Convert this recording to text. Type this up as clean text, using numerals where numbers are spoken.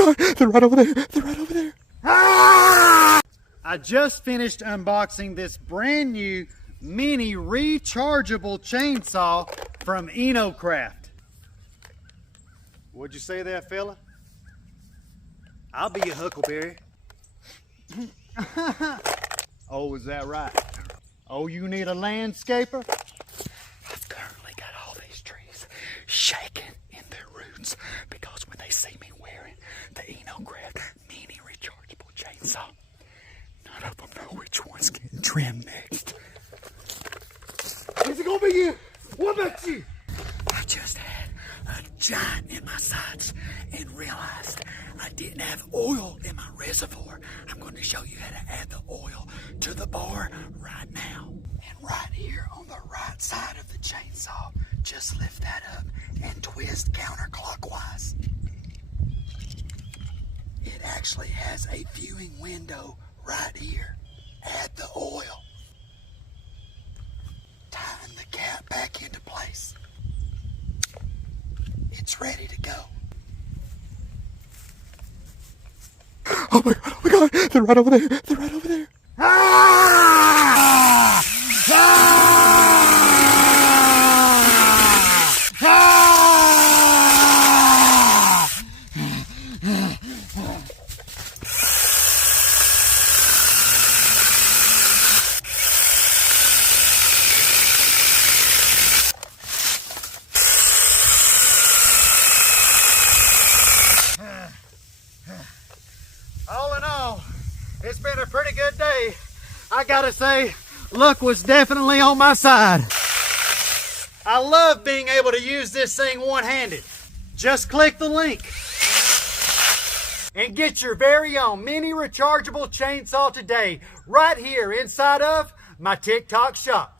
God, they're right over there. They're right over there. Ah! I just finished unboxing this brand new mini rechargeable chainsaw from Inokraft. What'd you say there, fella? I'll be your huckleberry. Oh, is that right? Oh, you need a landscaper? I've currently got all these trees shaking in their roots because when they see me wearing the Inokraft Mini Rechargeable Chainsaw, none of them know which one's getting trimmed next. Is it gonna be you? What about you? I just had a giant in my sights and realized I didn't have oil in my reservoir. I'm going to show you how to add the oil to the bar right now. And right here on the right side of the chainsaw, just lift that up and twist counterclockwise. It actually has a viewing window right here. Add the oil. Tighten the cap back into place. It's ready to go. Oh my God, they're right over there. They're right over there. Ah! Ah! All in all, it's been a pretty good day. I gotta say, luck was definitely on my side. I love being able to use this thing one-handed. Just click the link and get your very own mini rechargeable chainsaw today, right here inside of my TikTok shop.